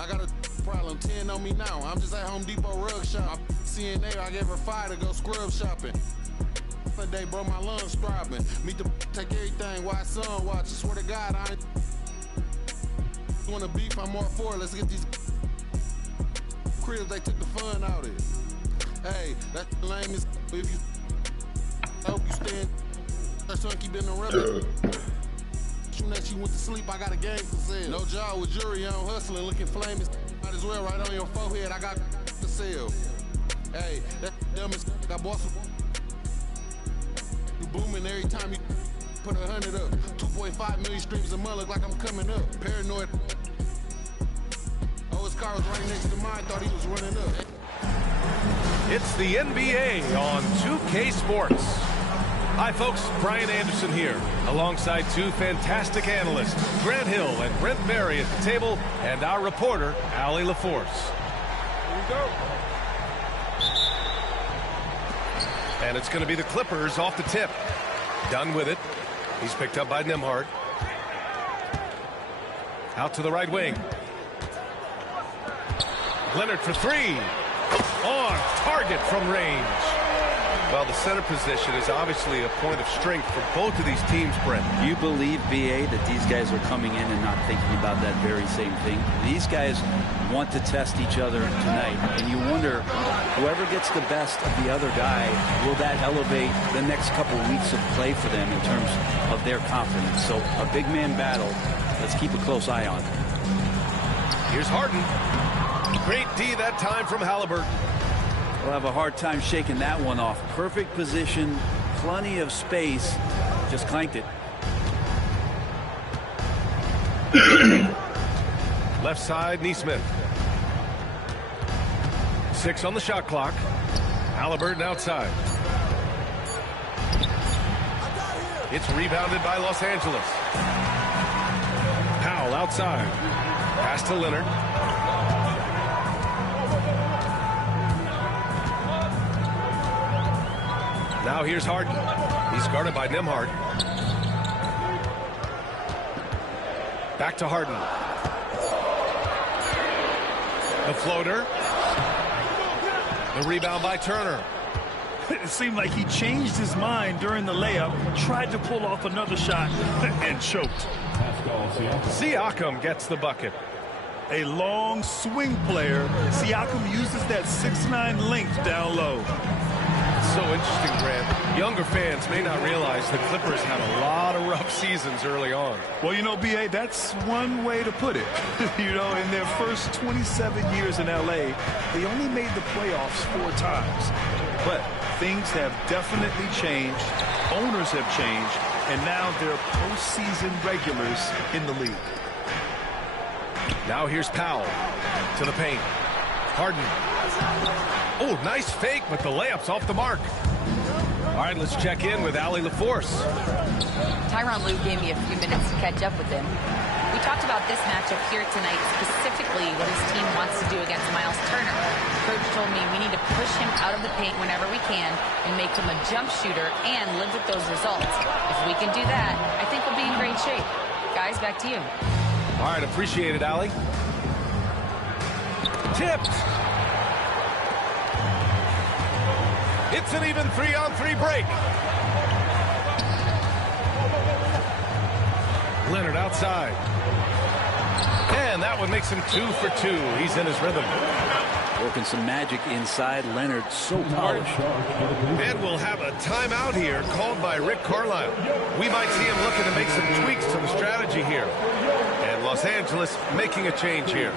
I got a problem, 10 on me now. I'm just at Home Depot rug shop. CNA, I gave her 5 to go scrub shopping. Day, bro, my lungs throbbing. Meet the take everything, watch son watch. I swear to God, I ain't wanna beef, I'm more for it. Let's get these cribs, they took the fun out of it. Hey, that's lame as if you I hope you stand. That son keep interrupting. Soon as she went to sleep, I got a game for sale. No job with jury on hustling, looking flaming. Might as well right on your forehead, I got to sell. Hey, that dumb as I bought some. You booming every time you put 100 up. 2.5 million streams a month, look like I'm coming up. Paranoid. Oh, his car was right next to mine, thought he was running up. It's the NBA on 2K Sports. Hi folks, Brian Anderson here, alongside two fantastic analysts, Grant Hill and Brent Berry at the table, and our reporter, Allie LaForce. Here we go. And it's going to be the Clippers off the tip. Done with it. He's picked up by Nembhard. Out to the right wing. Leonard for three. On target from range. Well, the center position is obviously a point of strength for both of these teams, Brent. You believe, B.A., that these guys are coming in and not thinking about that very same thing? These guys want to test each other tonight, and you wonder, whoever gets the best of the other guy, will that elevate the next couple weeks of play for them in terms of their confidence? So a big man battle, let's keep a close eye on. Here's Harden. Great D that time from Halliburton. We'll have a hard time shaking that one off. Perfect position, plenty of space, just clanked it. Left side, Nesmith. 6 on the shot clock. Halliburton outside. It's rebounded by Los Angeles. Powell outside. Pass to Leonard. Now here's Harden. He's guarded by Nembhard. Back to Harden. The floater. The rebound by Turner. It seemed like he changed his mind during the layup, tried to pull off another shot, and choked. Siakam gets the bucket. A long swing player. Siakam uses that 6'9" length down low. So interesting, Grant. Younger fans may not realize the Clippers had a lot of rough seasons early on. Well, you know, B.A., that's one way to put it. You know, in their first 27 years in L.A., they only made the playoffs 4 times. But things have definitely changed. Owners have changed. And now they're postseason regulars in the league. Now here's Powell to the paint. Harden. Oh, nice fake, but the layup's off the mark. All right, let's check in with Allie LaForce. Tyronn Lue gave me a few minutes to catch up with him. We talked about this matchup here tonight, specifically what his team wants to do against Miles Turner. Coach told me we need to push him out of the paint whenever we can and make him a jump shooter and live with those results. If we can do that, I think we'll be in great shape. Guys, back to you. All right, appreciate it, Allie. Tipped. It's an even 3-on-3 break. Leonard outside. And that one makes him 2 for 2. He's in his rhythm. Working some magic inside. Leonard so polished. And we'll have a timeout here called by Rick Carlisle. We might see him looking to make some tweaks to the strategy here. And Los Angeles making a change here.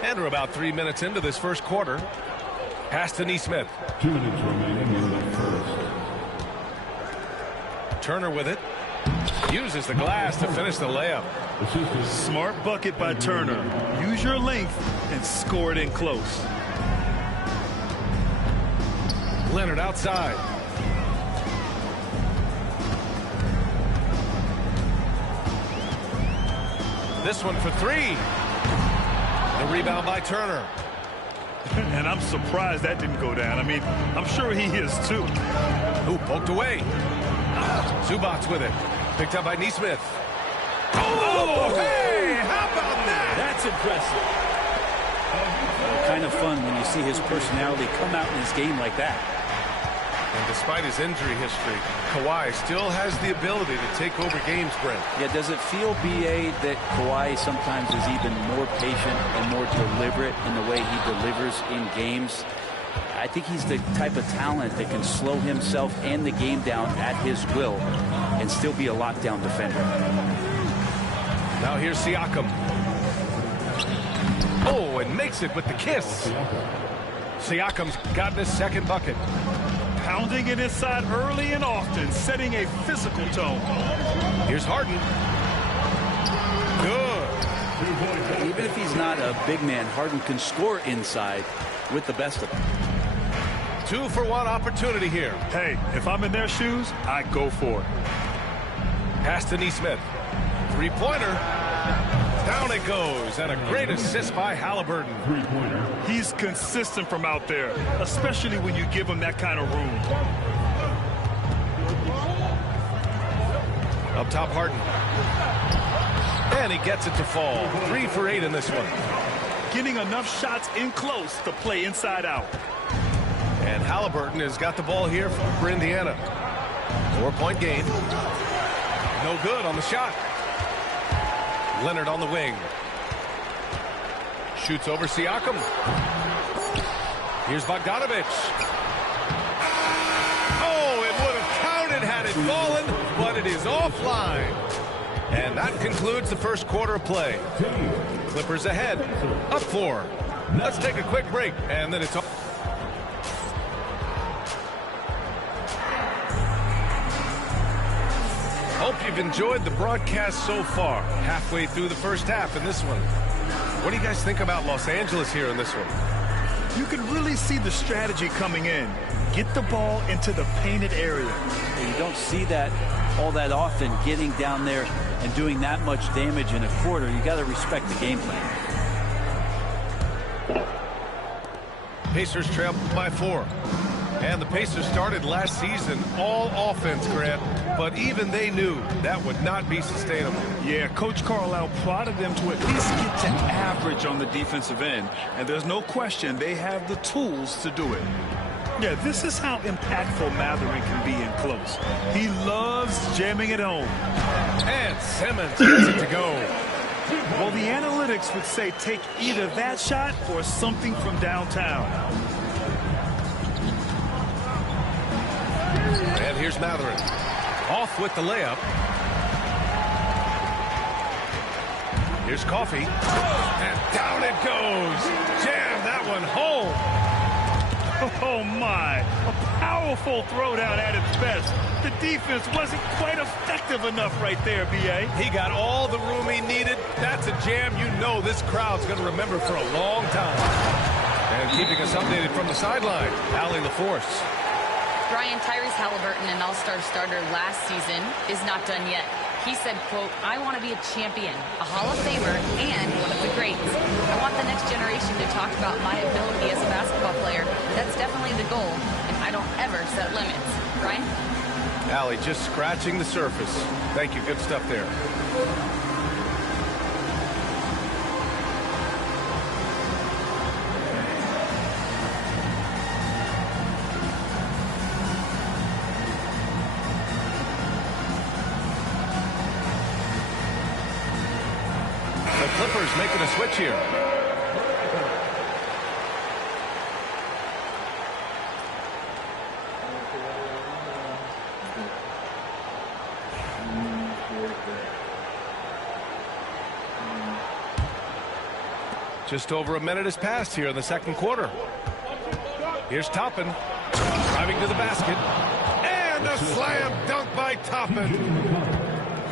And we're about 3 minutes into this first quarter. Pass to Nesmith. 2 minutes remaining in the first. Turner with it. Uses the glass to finish the layup. Smart bucket by Turner. Use your length and score it in close. Leonard outside. This one for 3. The rebound by Turner. And I'm surprised that didn't go down. I mean, I'm sure he is too. Ooh, poked away. Zubac with it. Picked up by Neesmith. Oh, hey, how about that? That's impressive. Kind of fun when you see his personality come out in his game like that. And despite his injury history, Kawhi still has the ability to take over games, Brent. Yeah, does it feel, B.A., that Kawhi sometimes is even more patient and more deliberate in the way he delivers in games? I think he's the type of talent that can slow himself and the game down at his will and still be a lockdown defender. Now here's Siakam. Oh, and makes it with the kiss. Siakam's gotten his second bucket. Pounding it inside early and often, setting a physical tone. Here's Harden. Good. Even if he's not a big man, Harden can score inside with the best of them. 2-for-1 opportunity here. Hey, if I'm in their shoes, I go for it. Pass to Neesmith. Three-pointer. Down it goes, and a great assist by Halliburton. He's consistent from out there, especially when you give him that kind of room. Up top, Harden. And he gets it to fall. 3 for 8 in this one. Getting enough shots in close to play inside out. And Halliburton has got the ball here for Indiana. 4-point game. No good on the shot. Leonard on the wing. Shoots over Siakam. Here's Bogdanovic. Oh, it would have counted had it fallen, but it is offline. And that concludes the first quarter of play. Clippers ahead. Up 4. Let's take a quick break, and then it's all. Hope you've enjoyed the broadcast so far. Halfway through the first half in this one. What do you guys think about Los Angeles here in this one? You can really see the strategy coming in. Get the ball into the painted area. You don't see that all that often, getting down there and doing that much damage in a quarter. You got to respect the game plan. Pacers trail by 4. And the Pacers started last season all offense, Grant, but even they knew that would not be sustainable. Yeah, Coach Carlisle prodded them to at least get to average on the defensive end. And there's no question they have the tools to do it. Yeah, this is how impactful Matherin can be in close. He loves jamming it home. And Simmons gets it to go. Well, the analytics would say take either that shot or something from downtown. And here's Matherin. Off with the layup. Here's Coffey. And down it goes. Jam that one home. Oh, my. A powerful throwdown at its best. The defense wasn't quite effective enough right there, B.A. He got all the room he needed. That's a jam you know this crowd's going to remember for a long time. And keeping us updated from the sideline, Allie LaForce. Brian, Tyrese Halliburton, an all-star starter last season, is not done yet. He said, quote, I want to be a champion, a Hall of Famer, and one of the greats. I want the next generation to talk about my ability as a basketball player. That's definitely the goal, and I don't ever set limits. Brian? Allie, just scratching the surface. Thank you. Good stuff there. Clippers making a switch here. Just over a minute has passed here in the second quarter. Here's Toppin, driving to the basket. And a slam dunk by Toppin.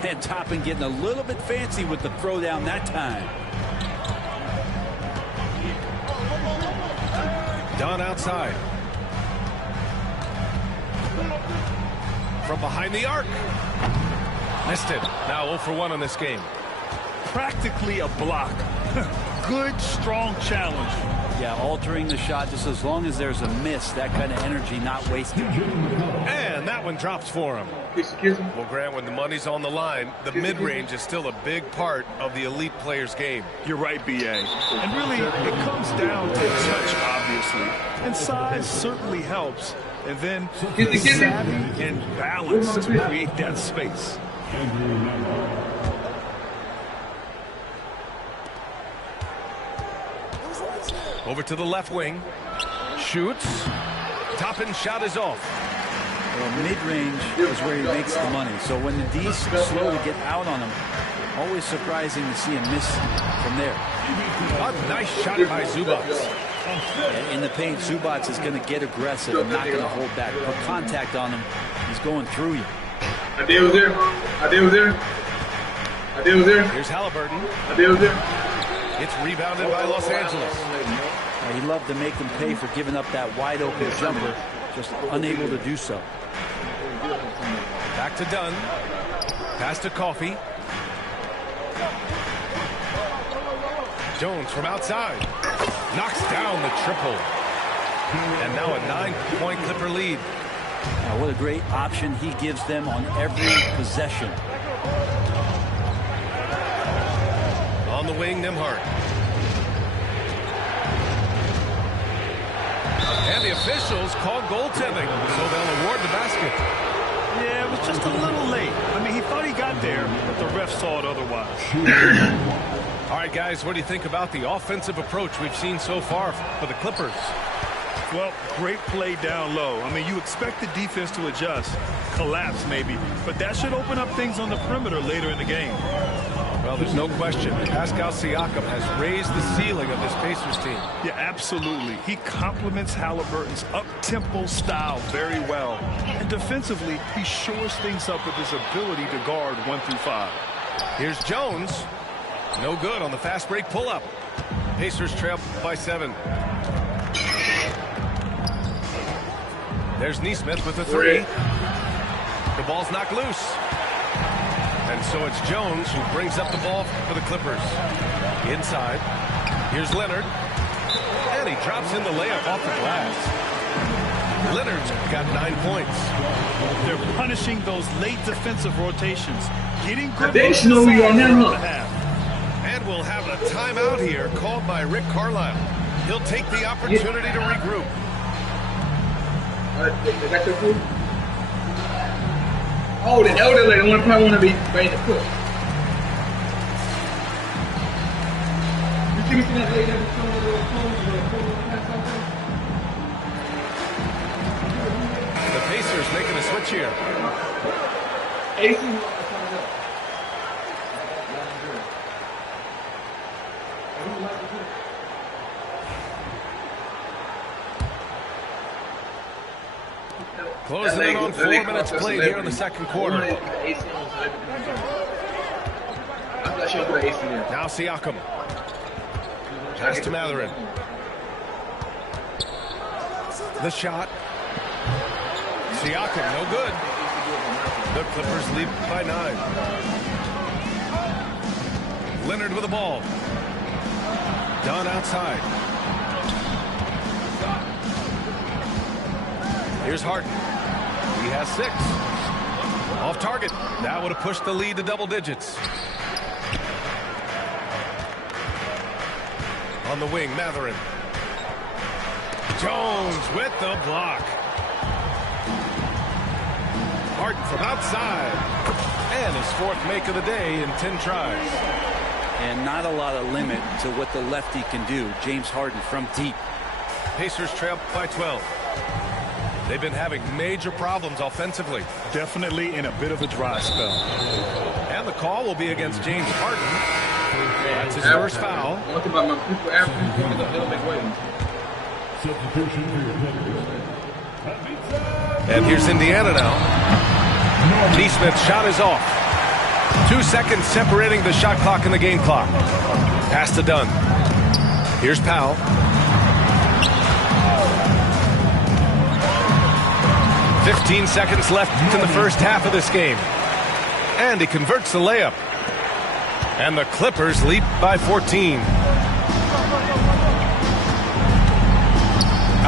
And Toppin getting a little bit fancy with the throwdown that time. Dunn outside. From behind the arc. Missed it. Now 0 for 1 in this game. Practically a block. good, strong challenge. Yeah, altering the shot just as long as there's a miss, that kind of energy not wasted. And that one drops for him. Well, Grant, when the money's on the line, the mid-range is still a big part of the elite player's game. You're right, B.A. And really, it comes down to touch, obviously. And size certainly helps. And then savvy and balance to create that space. Over to the left wing. Shoots. Top-end shot is off. Well, mid-range is where he makes the money. So when the D's slowly get out on him, always surprising to see him miss from there. A nice shot by Zubac. In the paint, Zubac is going to get aggressive and not going to hold back. Put contact on him. He's going through you. Idea was there. Idea was there. Idea was there. Here's Halliburton. Idea was there. It's rebounded by Los Angeles. He loved to make them pay for giving up that wide open jumper, just unable to do so. Back to Dunn. Pass to Coffey. Jones from outside. Knocks down the triple. And now a 9-point Clipper lead. What a great option he gives them on every possession. On the wing, Nembhard. And the officials called goaltending, so they'll award the basket. Yeah, it was just a little late. I mean, he thought he got there, but the ref saw it otherwise. All right, guys, what do you think about the offensive approach we've seen so far for the Clippers? Well, great play down low. I mean, you expect the defense to adjust, collapse maybe, but that should open up things on the perimeter later in the game. Well, there's no question. Pascal Siakam has raised the ceiling of this Pacers team. Yeah, absolutely. He complements Halliburton's up-tempo style very well. And defensively, he shores things up with his ability to guard 1 through 5. Here's Jones. No good on the fast break pull-up. Pacers trail by 7. There's Nesmith with the 3. The ball's knocked loose. And so it's Jones who brings up the ball for the Clippers. Inside. Here's Leonard. And he drops in the layup off the glass. Leonard's got 9 points. They're punishing those late defensive rotations. Getting good. And we'll have a timeout here called by Rick Carlisle. He'll take the opportunity to regroup. Oh, the elder lady probably want to be ready to cook. You see that lady that was throwing the little The Pacers making a switch here. AC. Closing in on 4 minutes played here in the second quarter. Now Siakam. Pass to Matherin. The shot. Siakam, no good. The Clippers lead by 9. Leonard with the ball. Dunn outside. Here's Harden. He has 6. Off target. That would have pushed the lead to double digits. On the wing, Matherin. Jones with the block. Harden from outside. And his 4th make of the day in 10 tries. And not a lot of limit to what the lefty can do. James Harden from deep. Pacers trail by 12. They've been having major problems offensively. Definitely in a bit of a dry spell. And the call will be against James Harden. That's his first foul. And here's Indiana now. Nesmith's shot is off. 2 seconds separating the shot clock and the game clock. Pass to Dunn. Here's Powell. "15 seconds left in the first half of this game. And he converts the layup. And the Clippers lead by 14.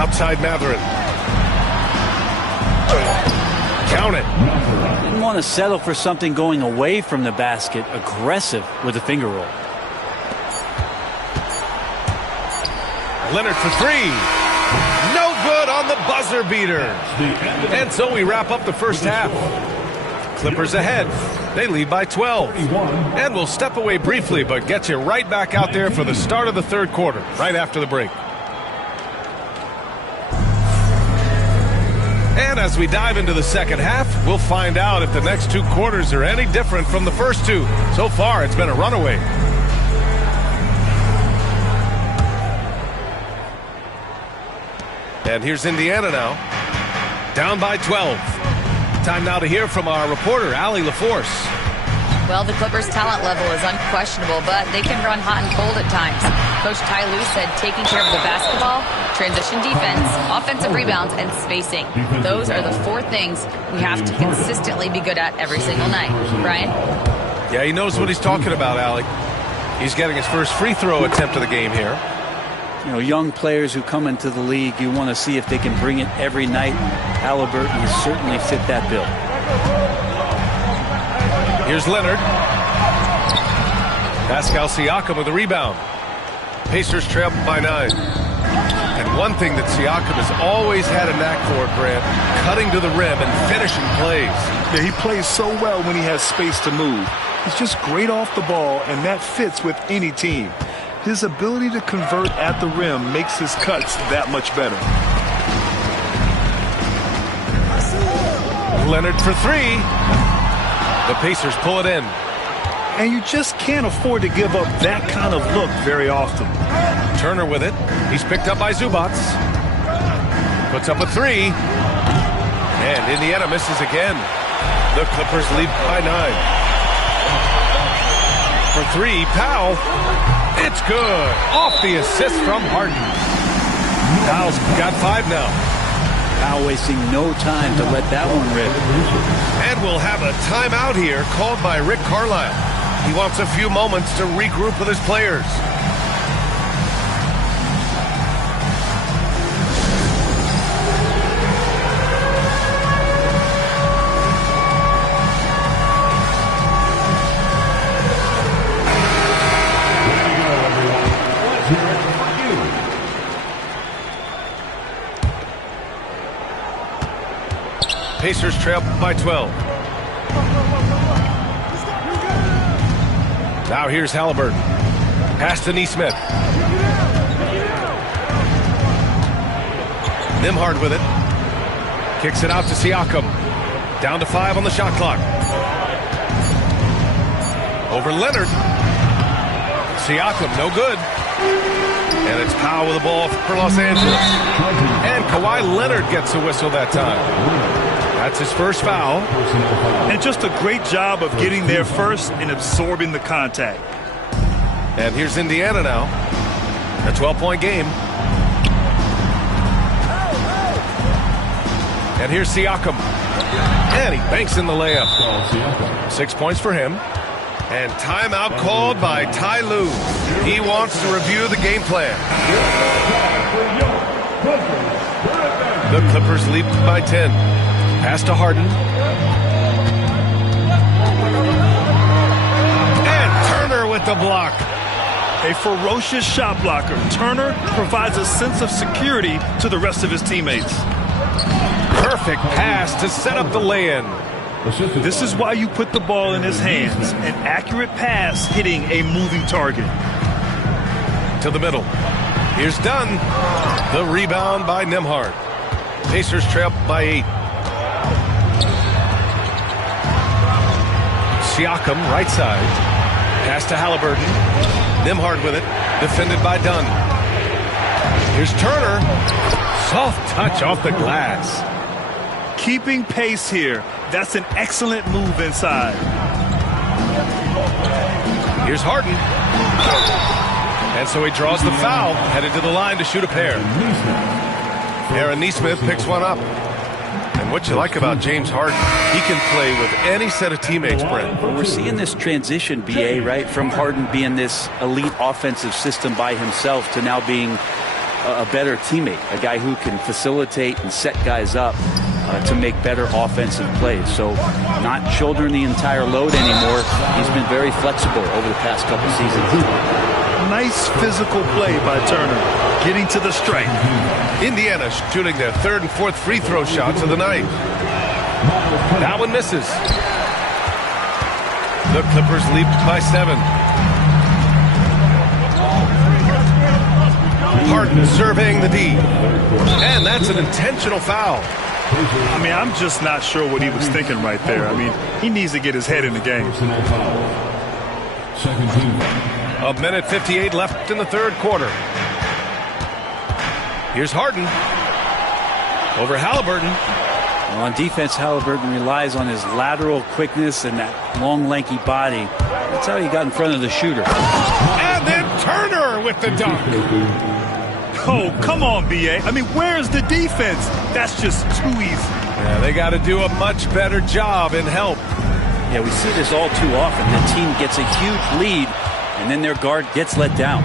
Outside Matherin. Count it. Didn't want to settle for something going away from the basket. Aggressive with a finger roll. Leonard for three. No good on the buzzer beater. And so we wrap up the first half. Clippers ahead. They lead by 12. And we'll step away briefly, but get you right back out there for the start of the third quarter, right after the break. And as we dive into the second half, we'll find out if the next two quarters are any different from the first two. So far, it's been a runaway. And here's Indiana now, down by 12. Time now to hear from our reporter, Allie LaForce. Well, the Clippers' talent level is unquestionable, but they can run hot and cold at times. Coach Ty Lue said taking care of the basketball, transition defense, offensive rebounds, and spacing. Those are the four things we have to consistently be good at every single night. Brian? Yeah, he knows what he's talking about, Allie. He's getting his first free throw attempt of the game here. You know, young players who come into the league, you want to see if they can bring it every night. Halliburton has certainly fit that bill. Here's Leonard. Pascal Siakam with a rebound. Pacers trail by 9. And one thing that Siakam has always had a knack for, Grant, cutting to the rim and finishing plays. Yeah, he plays so well when he has space to move. He's just great off the ball, and that fits with any team. His ability to convert at the rim makes his cuts that much better. Leonard for three. The Pacers pull it in. And you just can't afford to give up that kind of look very often. Turner with it. He's picked up by Zubats. Puts up a three. And Indiana misses again. The Clippers lead by 9. For three, Powell. It's good. Off the assist from Harden. Powell's got 5 now. Powell wasting no time to let that one rip. And we'll have a timeout here called by Rick Carlisle. He wants a few moments to regroup with his players. Pacers trail by 12. Now here's Halliburton. Pass to Nesmith. Nembhard with it. Kicks it out to Siakam. Down to 5 on the shot clock. Over Leonard. Siakam, no good. And it's Powell with the ball for Los Angeles. And Kawhi Leonard gets a whistle that time. That's his first foul. And just a great job of getting there first and absorbing the contact. And here's Indiana now. A 12-point game. And here's Siakam. And he banks in the layup. 6 points for him. And timeout called by Ty Lue. He wants to review the game plan. The Clippers lead by 10. Pass to Harden. And Turner with the block. A ferocious shot blocker. Turner provides a sense of security to the rest of his teammates. Perfect pass to set up the lay-in. This is why you put the ball in his hands. An accurate pass hitting a moving target. To the middle. Here's Dunn. The rebound by Nembhard. Pacers trail by 8. Siakam, right side. Pass to Halliburton. Nembhard with it. Defended by Dunn. Here's Turner. Soft touch off the glass. Keeping pace here. That's an excellent move inside. Here's Harden. And so he draws the foul. Headed to the line to shoot a pair. Aaron Nesmith picks one up. And what you like about James Harden, he can play with any set of teammates, Brent. We're seeing this transition, BA, right, from Harden being this elite offensive system by himself to now being a better teammate, a guy who can facilitate and set guys up to make better offensive plays. So not shouldering the entire load anymore. He's been very flexible over the past couple seasons. Nice physical play by Turner, getting to the stripe. Indiana shooting their third and fourth free throw shots of the night. That one misses. The Clippers lead by 7. Harden surveying the D. And that's an intentional foul. I mean, I'm just not sure what he was thinking right there. I mean, he needs to get his head in the game. A minute 58 left in the third quarter. Here's Harden. Over Halliburton. Well, on defense, Halliburton relies on his lateral quickness and that long, lanky body. That's how he got in front of the shooter. And then Turner with the dunk. Oh, come on, B.A. I mean, where's the defense? That's just too easy. Yeah, they got to do a much better job in help. Yeah, we see this all too often. The team gets a huge lead, and then their guard gets let down.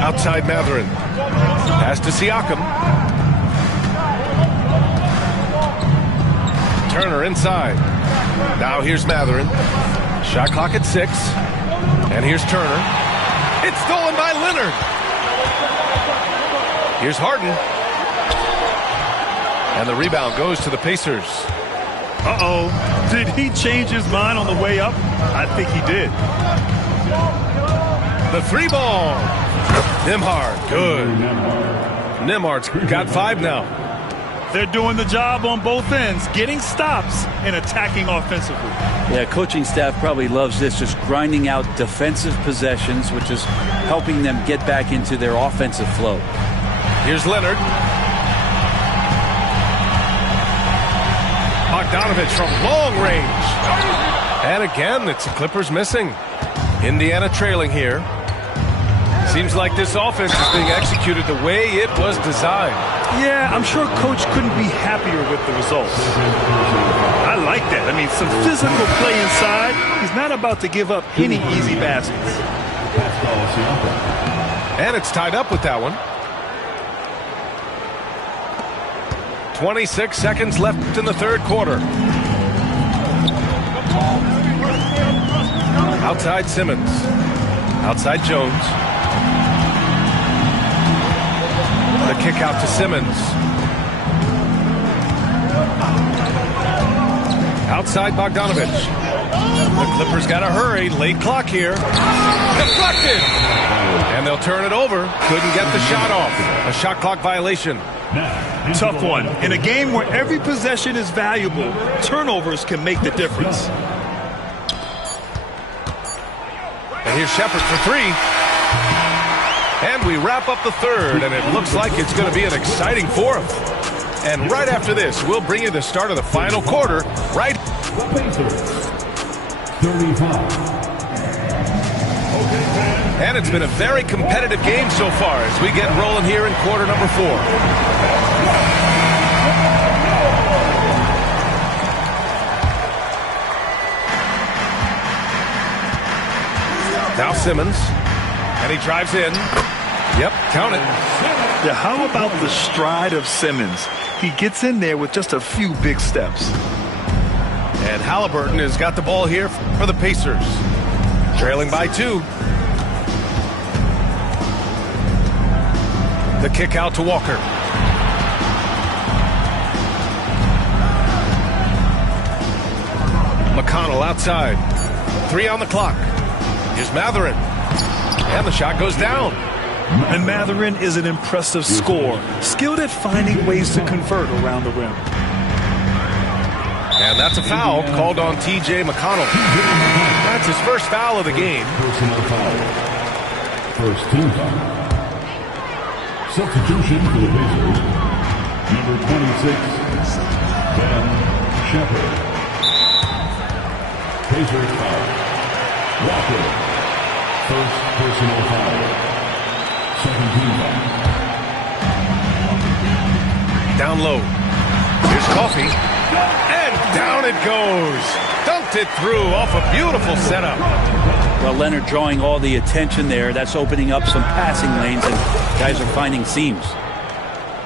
Outside Matherin. Pass to Siakam. Turner inside. Now here's Matherin. Shot clock at 6. And here's Turner. It's stolen by Leonard. Here's Harden. And the rebound goes to the Pacers. Uh-oh. Did he change his mind on the way up? I think he did. The 3-ball. Nembhard, good. Nembhard's got 5 now. They're doing the job on both ends, getting stops and attacking offensively. Yeah, coaching staff probably loves this, just grinding out defensive possessions, which is helping them get back into their offensive flow. Here's Leonard. Bogdanovich from long range. And again, it's the Clippers missing. Indiana trailing here. Seems like this offense is being executed the way it was designed. Yeah, I'm sure Coach couldn't be happier with the results. I like that. I mean, some physical play inside. He's not about to give up any easy baskets. And it's tied up with that one. 26 seconds left in the third quarter. Outside Simmons. Outside Jones. The kick out to Simmons. Outside Bogdanovich. The Clippers got to hurry. Late clock here. Deflected. And they'll turn it over. Couldn't get the shot off. A shot clock violation. Tough one. In a game where every possession is valuable, turnovers can make the difference. And here's Shepard for 3. And we wrap up the third, and it looks like it's going to be an exciting fourth. And right after this, we'll bring you the start of the final quarter, right? 35. And it's been a very competitive game so far as we get rolling here in quarter number 4. Now Simmons, and he drives in. Yep, count it. Yeah, how about the stride of Simmons? He gets in there with just a few big steps. And Halliburton has got the ball here for the Pacers. Trailing by 2. The kick out to Walker. McConnell outside. 3 on the clock. Here's Matherin. And the shot goes down. And Matherin is an impressive scorer, skilled at finding ways to convert around the rim. And that's a foul called on T.J. McConnell. That's his first foul of the game. Personal foul. First team foul. Substitution for the Pacers. Number 26, Ben Shepard. Pacers foul. Walker. First personal foul. Second team foul. Down low. Here's Coffey. And down it goes. Dunked it through off a beautiful setup. Well, Leonard drawing all the attention there. That's opening up some passing lanes, and guys are finding seams.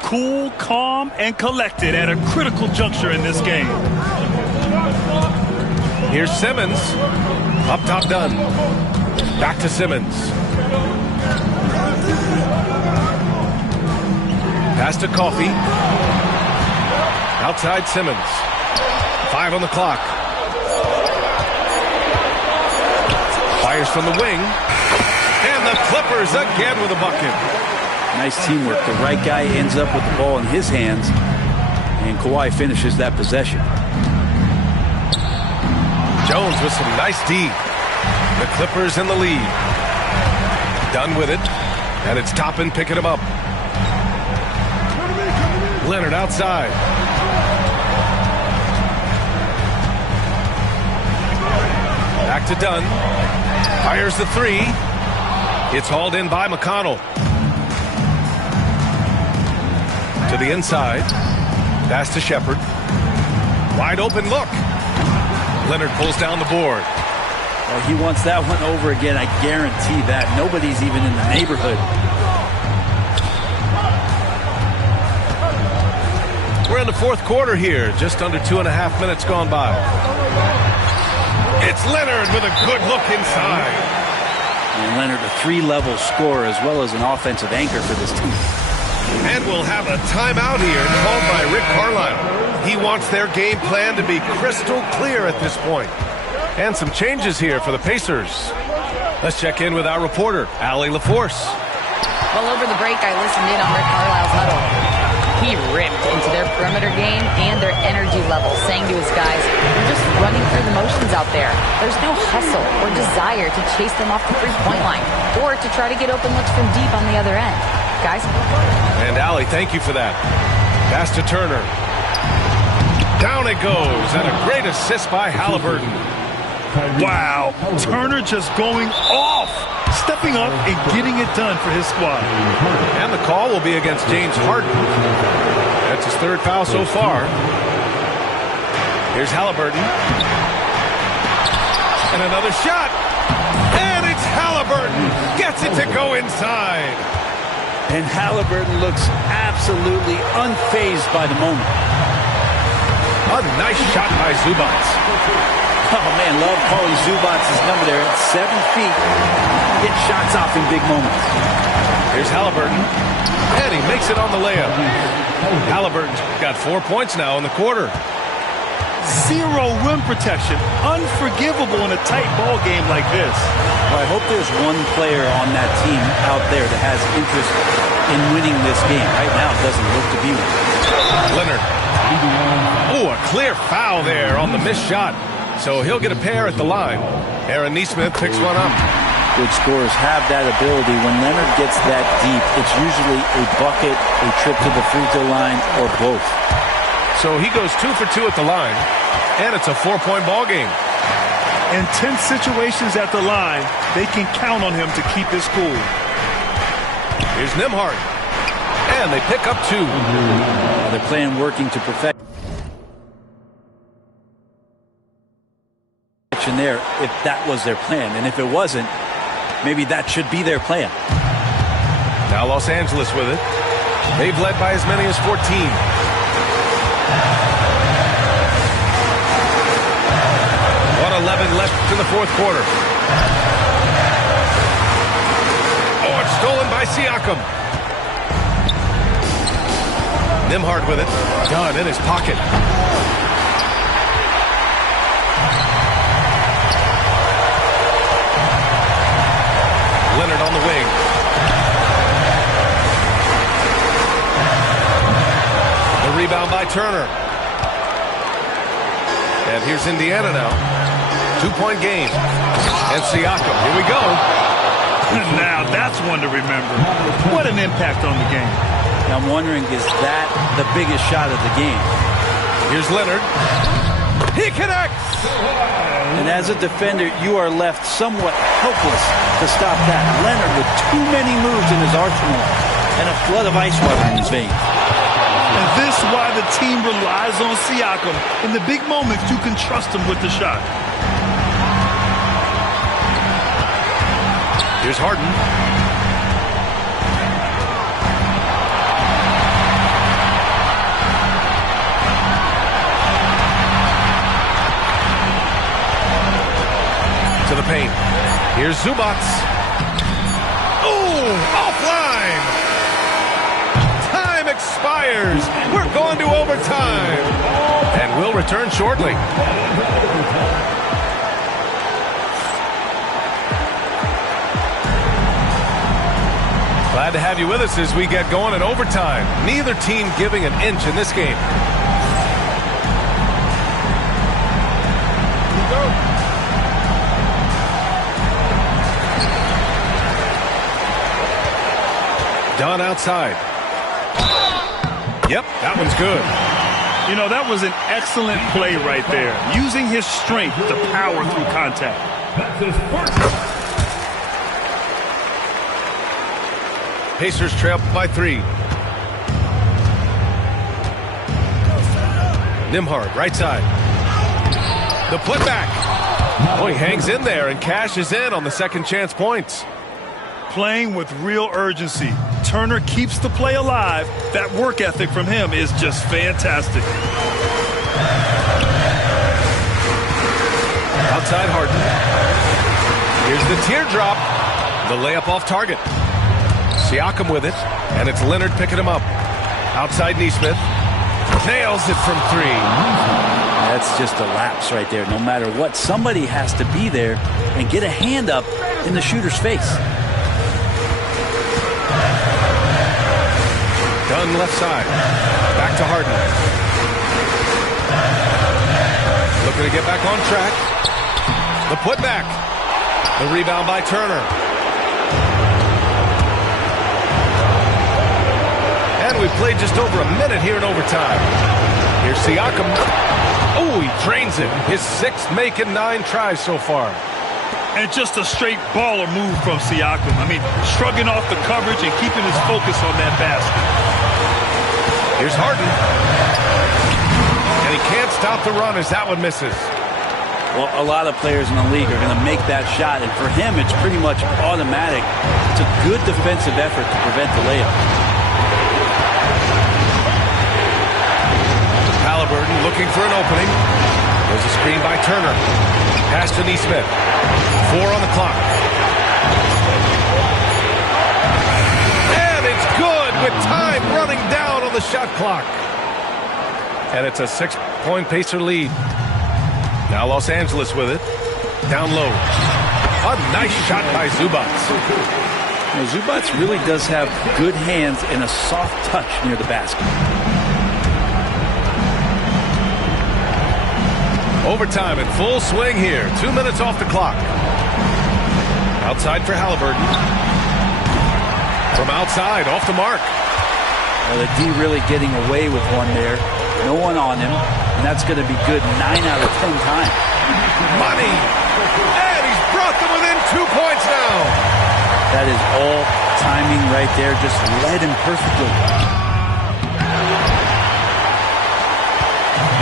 Cool, calm, and collected at a critical juncture in this game. Here's Simmons. Up top, Dunn. Back to Simmons. Pass to Coffey. Outside Simmons. 5 on the clock. Fires from the wing. And the Clippers again with a bucket. Nice teamwork. The right guy ends up with the ball in his hands, and Kawhi finishes that possession. Jones with some nice D. The Clippers in the lead. Done with it. And it's Toppin picking him up. Leonard outside. Back to Dunn. Fires the three. It's hauled in by McConnell. To the inside. Pass to Shepherd. Wide open look. Leonard pulls down the board. Well, he wants that one over again. I guarantee that. Nobody's even in the neighborhood. We're in the fourth quarter here. Just under 2.5 minutes gone by. It's Leonard with a good look inside. And Leonard, a 3-level scorer as well as an offensive anchor for this team. And we'll have a timeout here called by Rick Carlisle. He wants their game plan to be crystal clear at this point. And some changes here for the Pacers. Let's check in with our reporter, Allie LaForce. Well, over the break, I listened in on Rick Carlisle's huddle. He ripped into their perimeter game and their energy level, saying to his guys, "We're just running through the motions out there. There's no hustle or desire to chase them off the three-point line or to try to get open looks from deep on the other end. Guys?" And Allie, thank you for that. Pass to Turner. Down it goes, and a great assist by Halliburton. Wow, Turner just going off, stepping up and getting it done for his squad. And the call will be against James Harden. That's his 3rd foul so far. Here's Halliburton. And another shot. And it's Halliburton. Gets it to go inside. And Halliburton looks absolutely unfazed by the moment. A nice shot by Zubats. Oh, man, love calling Zubats' number there at 7 feet. Get shots off in big moments. Here's Halliburton. And he makes it on the layup. Halliburton's got 4 points now in the quarter. 0 rim protection. Unforgivable in a tight ball game like this. Well, I hope there's one player on that team out there that has interest in winning this game. Right now, it doesn't look to be one. Leonard. Oh, a clear foul there on the missed shot. So he'll get a pair at the line. Aaron Nesmith picks one up. Good scorers have that ability. When Leonard gets that deep, it's usually a bucket, a trip to the free throw line, or both. So he goes 2 for 2 at the line, and it's a 4-point ball game. In tense situations at the line, they can count on him to keep his cool. Here's Nembhard, and they pick up 2. They're playing working to perfection there, if that was their plan. And if it wasn't, maybe that should be their plan. Now Los Angeles with it. They've led by as many as 14. 1:11 left in the fourth quarter. Oh, it's stolen by Siakam. Nembhard with it. Dunn in his pocket. Leonard on the wing. The rebound by Turner. And here's Indiana now. 2-point game. And Siakam. Here we go. Now that's one to remember. What an impact on the game. I'm wondering, is that the biggest shot of the game? Here's Leonard. He connects! And as a defender, you are left somewhat helpless to stop that. Leonard with too many moves in his arsenal and a flood of ice water in his veins. And this is why the team relies on Siakam. In the big moments, you can trust him with the shot. Here's Harden. To the paint. Here's Zubats. Oh, offline. Time expires. We're going to overtime. And we'll return shortly. Glad to have you with us as we get going in overtime. Neither team giving an inch in this game. Done outside. Yep, that one's good. You know, that was an excellent play right there. Using his strength to power through contact. Pacers trail by 3. Nimhard, right side. The putback. Oh, he hangs in there and cashes in on the second chance points. Playing with real urgency. Turner keeps the play alive. That work ethic from him is just fantastic. Outside Harden. Here's the teardrop. The layup off target. Siakam with it, and it's Leonard picking him up. Outside Nesmith. Nails it from 3. That's just a lapse right there. No matter what, somebody has to be there and get a hand up in the shooter's face. Dunn left side. Back to Harden. Looking to get back on track. The putback. The rebound by Turner. And we've played just over a minute here in overtime. Here's Siakam. Oh, he drains it. His 6th make in 9 tries so far. And just a straight baller move from Siakam. I mean, shrugging off the coverage and keeping his focus on that basket. Here's Harden. And he can't stop the run as that one misses. Well, a lot of players in the league are going to make that shot, and for him, it's pretty much automatic. It's a good defensive effort to prevent the layup. Halliburton looking for an opening. There's a screen by Turner. Pass to Nesmith. 4 on the clock. And it's good with time running down on the shot clock. And it's a 6-point Pacer lead. Now Los Angeles with it. Down low. A nice shot by Zubats. Now, Zubats really does have good hands and a soft touch near the basket. Overtime in full swing here. 2 minutes off the clock. Outside for Halliburton. From outside, off the mark. Well, the D really getting away with one there. No one on him. And that's going to be good 9 out of 10 times. Money! And he's brought them within 2 points now. That is all timing right there. Just led him perfectly.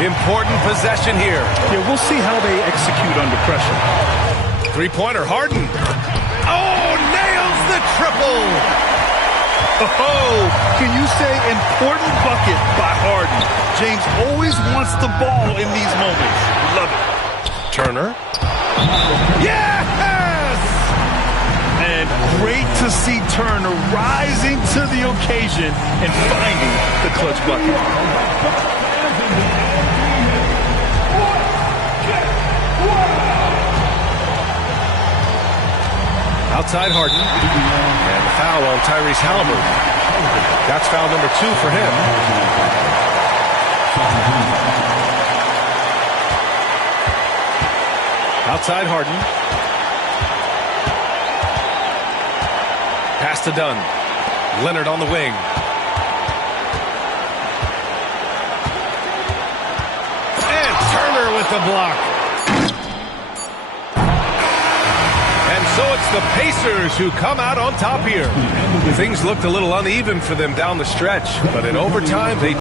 Important possession here. Yeah, we'll see how they execute under pressure. 3-pointer, Harden. Oh, nails the triple. Oh, can you say important bucket by Harden? James always wants the ball in these moments. Love it. Turner. Yes! And great to see Turner rising to the occasion and finding the clutch bucket. Outside Harden. And the foul on Tyrese Halliburton. That's foul number 2 for him. Outside Harden. Pass to Dunn. Leonard on the wing. And Turner with the block. So it's the Pacers who come out on top here. Things looked a little uneven for them down the stretch, but in overtime, they